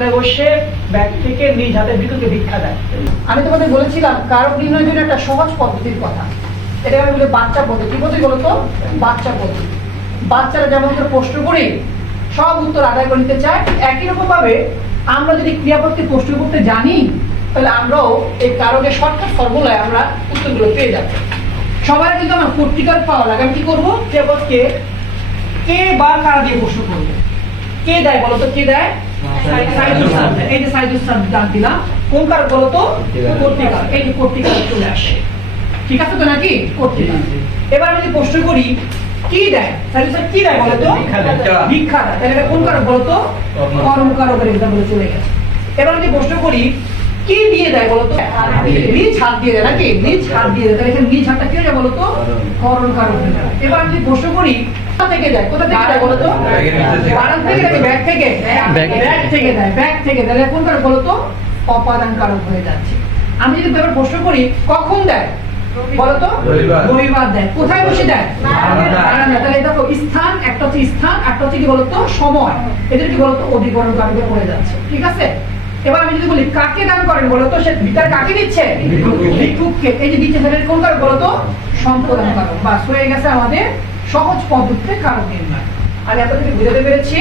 বারান্দায় ব্যাগ থেকে নিজ হাতে বিদ্যুৎকে ভিক্ষা দেয়। আমি তোমাদের বলেছিলাম কারক নির্ণয়ের জন্য একটা সহজ পদ্ধতির কথা। এটা আমি বলি বাচ্চা পদ্ধতি। পদ্ধতি বলতো বাচ্চা পদ্ধতি। বাচ্চারা যেমন করে প্রশ্ন করে, সব উত্তর আদায় করে নিতে চায়, একই রকম ভাবে আমরা যদি ক্রিয়াপদকে প্রশ্ন করতে জানি, তাহলে আমরাও এই কারকের শর্টকাট ফর্মুলায় আমরা উত্তরগুলো পেয়ে যাব। সবার কিন্তু আমার পত্রিকার পাওয়া লাগে, আমি কি করব? ক্রিয়াপদকে কে বা কারা দিয়ে প্রশ্ন করব? কে দেয় বলতো? কে দেয়? দেয়। এই যে ডাক দিলাম। কোন কার বলতো? কর্তিকার। এই যে কর্তিকার চলে আসে। ঠিক আছে তো নাকি? কর্তিকার। এবার আমি যদি প্রশ্ন করি কি দেয়? স্যার কি দেয় বলতো? ভিক্ষা দেয়। ভিক্ষা। দেয়। তাহলে কোন কারক বলতো? কর্মকারক। কর্মকারকের এক্সাম্পলে চলে গেছে। এবার যদি প্রশ্ন করি কি দিয়ে দেয় বলতো নিজ হাত দিয়ে দেয় নাকি? নিজ হাত দিয়ে দেয়। তাহলে এখানে নিজ হাতটা কি হয়ে যায় বলতো করণ হয়ে যায়। এবার আমি যদি প্রশ্ন করি কোথা থেকে দেয়? কোথা থেকে দেয় বলতো ব্যাগের নিচে থেকে। বারান থেকে নাকি ব্যাগ থেকে? ব্যাগ। ব্যাগ থেকে দেয় ব্যাগ থেকে দেয়। কোন কারক বলতো অপাদান কারক হয়ে যাচ্ছে। আমি যদি এবার প্রশ্ন করি কখন দেয়? বলতো রবিবার। দেয়। কোথায় বসে দেয়। তাহলে দেখো স্থান একটা হচ্ছে স্থান একটা হচ্ছে কি বলতো সময়। এদের কি বলতো অধিকরণ কারকে পড়ে যাচ্ছে। ঠিক আছে? এবার আমি যদি বলি কাকে দান করেন তো? সে ভিকার কাকে দিচ্ছে? ভিক্ষুককে। এই যে দিচ্ছে তাহলে কোন কারক বলতো সম্প্রদান কারণ? বাস হয়ে গেছে আমাদের সহজ পদ্ধতিতে কারণ নির্ণয়। আমি এতটুকু বুঝাতে পেরেছি।